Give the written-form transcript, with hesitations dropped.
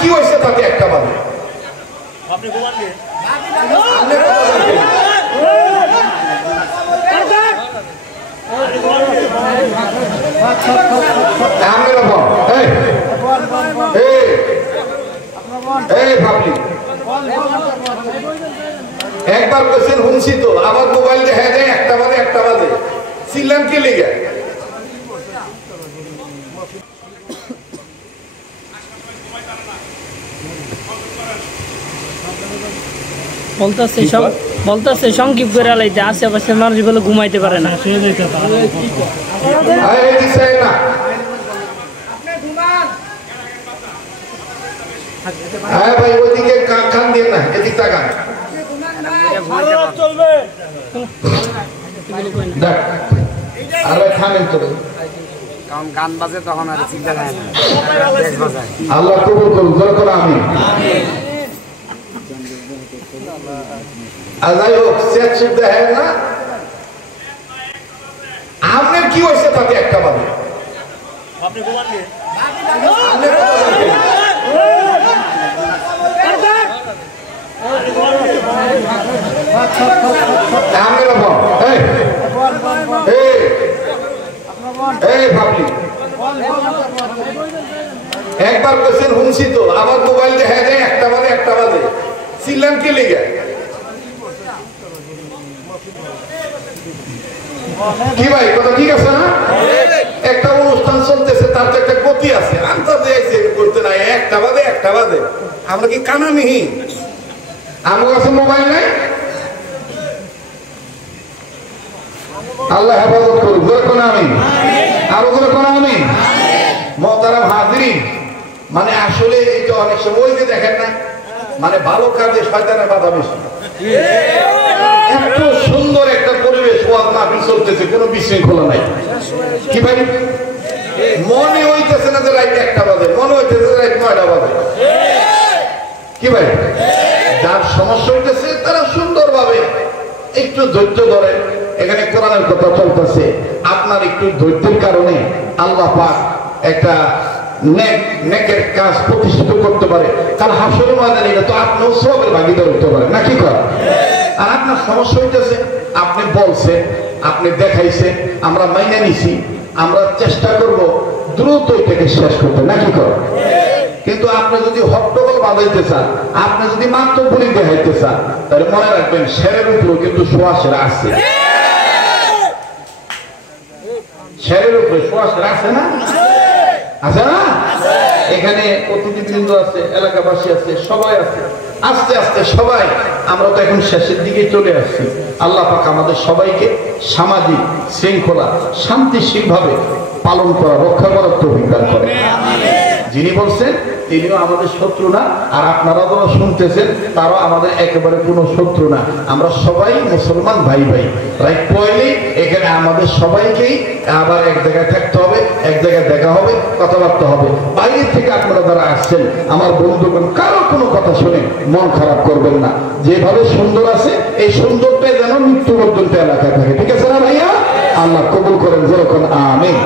কি হয়েছে তাতে একটা বাদে একবার কোশ্চেন শুনছি তো আমার মোবাইল দেখা যায় একটা বাদে চিল্লাম কে লেগে বলতেছে সংক্ষিপ্ত করে লাইতে আশেপাশের মানুষগুলো ঘুমাইতে পারে না। হ্যাঁ ভাই ওইদিকে কান দিয়ে না, এদিক তাকান। গান বাজে তখন আর চিন্তা যায় না। আল্লাহ কবুল করুন, যখন আমি যাই হোক শেষ শুদ্ধ হয় না। আপনার কি হয়েছে তাতে একটা বাদে একবার কোশ্চেন শুনছি তো আমার মোবাইল দেখা যায় একটা বাদে চিল্লাম কে লেগে কি ভাই কথা ঠিক আছে না? একটা অনুষ্ঠান চলতেছে, তার তো একটা গতি আছে, আন্তাজে করতে নাই একটা বাদে আমরা কি কানামিহি? আমার কাছে মোবাইল নাই। আল্লাহ হেফাজত করুক, যখন আমি আরো যখন আমি মহতারাম হাজিরিন, মানে আসলে এটা অনেক সময় যে দেখেন না, মানে ভালো কাজে শয়তানের বাধা বেশি। এত সুন্দর একটা পরিবেশ, ওয়াজ মাহফিল চলতেছে, কোনো বিশৃঙ্খলা নাই। কি ভাই মনে হইতেছে না যে রাত একটা বাজে, মনে হইতেছে যে রাত 9টা বাজে। কি ভাই যার সমস্যা হইতেছে তারা সুন্দরভাবে একটু ধৈর্য ধরে, এখানে কোরআনের কথা চলতেছে, আপনার একটু ধৈর্যের কারণে আল্লাহ পাক একটা নেকের কাজ প্রতিষ্ঠিত করতে পারে। কাল হাসরের ময়দানে এটা তো আপনিও সবের ভাগিদার হতে পারে নাকি কর। আর আপনার সমস্যা হইতেছে, আপনি বলছেন, আপনি দেখাইছেন, আমরা মাইনে নিছি, আমরা চেষ্টা করব দ্রুত এটাকে শেষ করতে নাকি কর। কিন্তু আপনি যদি হট্টগোল বাঁধাইতে চান, আপনি যদি মাত্র বলি দেখাইতে চান, তাহলে মনে রাখবেন শেরের উপরেও কিন্তু সোয়াশের আছে। শেরের উপরে সোয়াশের আছে না? আছে না? এখানে অতিথিবৃন্দ আছে, এলাকাবাসী আছে, সবাই আছে। আস্তে আস্তে সবাই আমরা তো এখন শেষের দিকে চলে আসছি। আল্লাহ পাক আমাদের সবাইকে সামাজিক শৃঙ্খলা শান্তিশীলভাবে পালন করা, রক্ষা করার তৌফিক দান করেন। যিনি বলছেন তিনিও আমাদের শত্রু না, আর আপনারা যারা শুনতেছেন তারাও আমাদের একেবারে কোনো শত্রু না। আমরা সবাই মুসলমান ভাই রাইট পয়লেই এখানে আমাদের সবাইকেই আবার এক জায়গায় থাকতে হবে, এক জায়গায় দেখা হবে, কথাবার্তা হবে। বাইরে থেকে আপনারা যারা আসছেন আমার বন্ধুগণ, কারো কোনো কথা শুনে মন খারাপ করবেন না। যেভাবে সুন্দর আছে এই সুন্দরটাই যেন মৃত্যু পর্যন্ত এলাকায় থাকে। ঠিক আছে না ভাইয়া? আল্লাহ কবুল করেন, যেরকম আমিন।